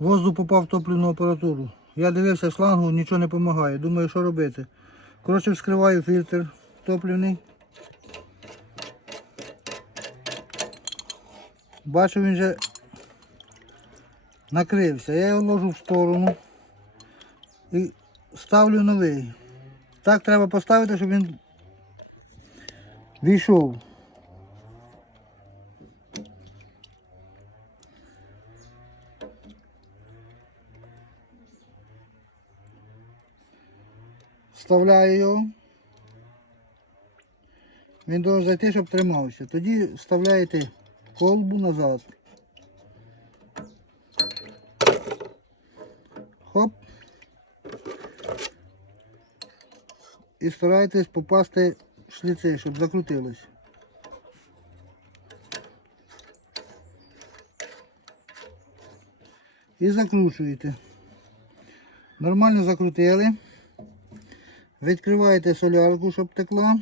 Воздух попав в топливну апаратуру. Я дивився шлангу, нічого не допомагає. Думаю, що робити. Коротше, вскриваю фільтр топливний. Бачу, він вже накрився. Я його ложу в сторону і ставлю новий. Так треба поставити, щоб він війшов. Вставляю його. Він должен зайти, щоб тримався. Тоді вставляєте колбу назад. Хоп. І старайтесь попасти в шліци, щоб закрутилось. І закручуєте. Нормально закрутили. Відкриваєте солярку, щоб текла.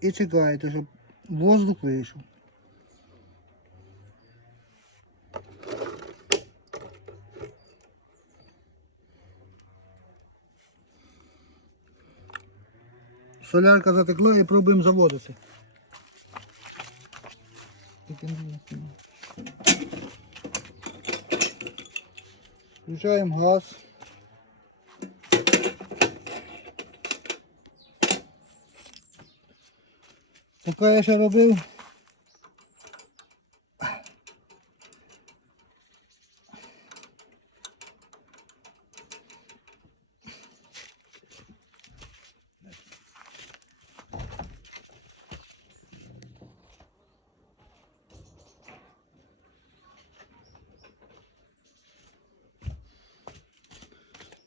І чекаєте, щоб воздух вийшов. Солярка затекла і пробуємо заводити. Включаємо газ. Поки я ще робив.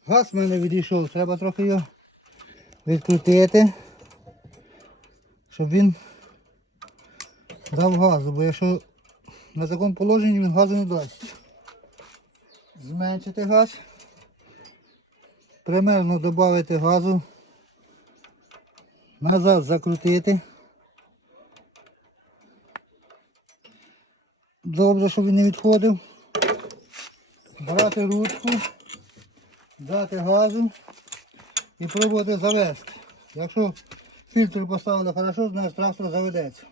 Газ в мене відійшов, треба трохи його відкрутити, щоб він дав газу, бо якщо на такому положенні він газу не дасть. Зменшити газ, примерно додати газу, назад закрутити. Добре, щоб він не відходив. Брати ручку, дати газу і пробувати завести. Якщо фільтр поставили хорошо, значить трактор заведеться.